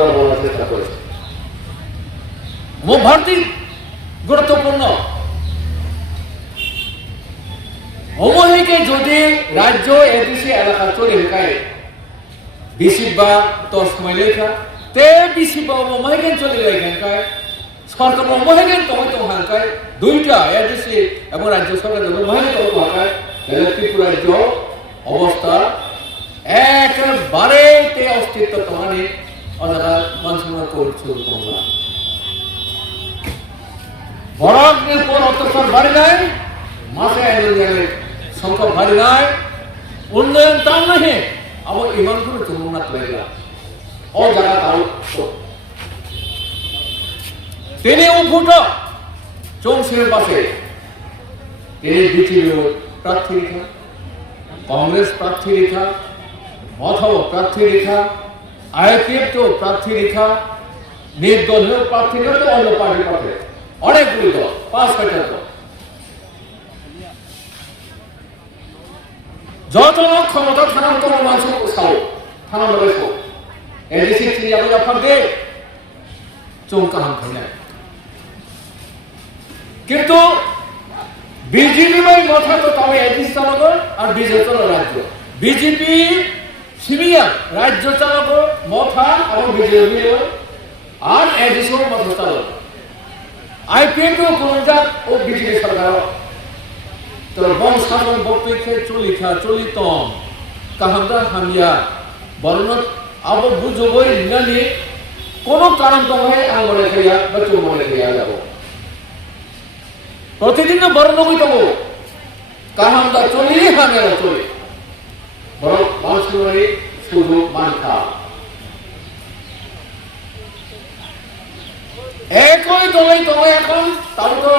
করে বলার চেষ্টা করেছে। ভর্তি গুরুত্বপূর্ণ অবহেকে যদি রাজ্য এদেশে এলাকা চলে খায় বেশি বা 10 মাইল লেখা তে বেশি বা অবহেকেন চলে যায় এখানকায় সরকার অবহেকেন তোমাকে হালকায় দুইটা এদেশে এবং রাজ্য সরকার অবহেকেন তোমাকে হালকায় ত্রিপুরা রাজ্য অবস্থা একেবারে তে অস্তিত্ব তোমার অজানা মানুষের করছে তোমরা বরফের পর অত্যাচার বাড়ি নাই মাসে সংখ্যা বাড়ি নাই উন্নয়ন তার নহে আবার ইমান করে চলুনা তৈরা ও জায়গা তাও তিনি উভুট চৌমসির পাশে তিনি বিজেপি প্রার্থী রেখা কংগ্রেস প্রার্থী রেখা অথবা প্রার্থী রেখা আইপিএফ তো প্রার্থী রেখা নির্দলীয় প্রার্থী রেখা অন্য পার্টি প্রার্থী অনেকগুলি দল 5-6টা দল যত ক্ষমতা থানার কোনো মানুষ উৎসাহ থানা রয়েছে এদেশে চিনি আপনি আপনার দে চমকা হান খাই না কিন্তু বিজেপি বাই কথা তো তবে এদেশ চালাবো আর বিজেপি রাজ্য বিজেপি সিরিয়া রাজ্য চালাবো মথা এবং বিজেপি আর এদেশেও মথা চালাবো আইপিএফ কোন যাক ও বিজেপি সরকার তো বংশাবন বক্তব্যে চলিতম কাহামদা হামিয়া বর্ণ আব বুঝবই নিলানি কোন কারণ তোমায় আঙুলে খাইয়া বা চুমলে খাইয়া যাব প্রতিদিন বর্ণ হইতব কাহামদা চলি হামেরা চলি বরং মানুষের শুধু মানখা একই দলে তবে এখন তাও তো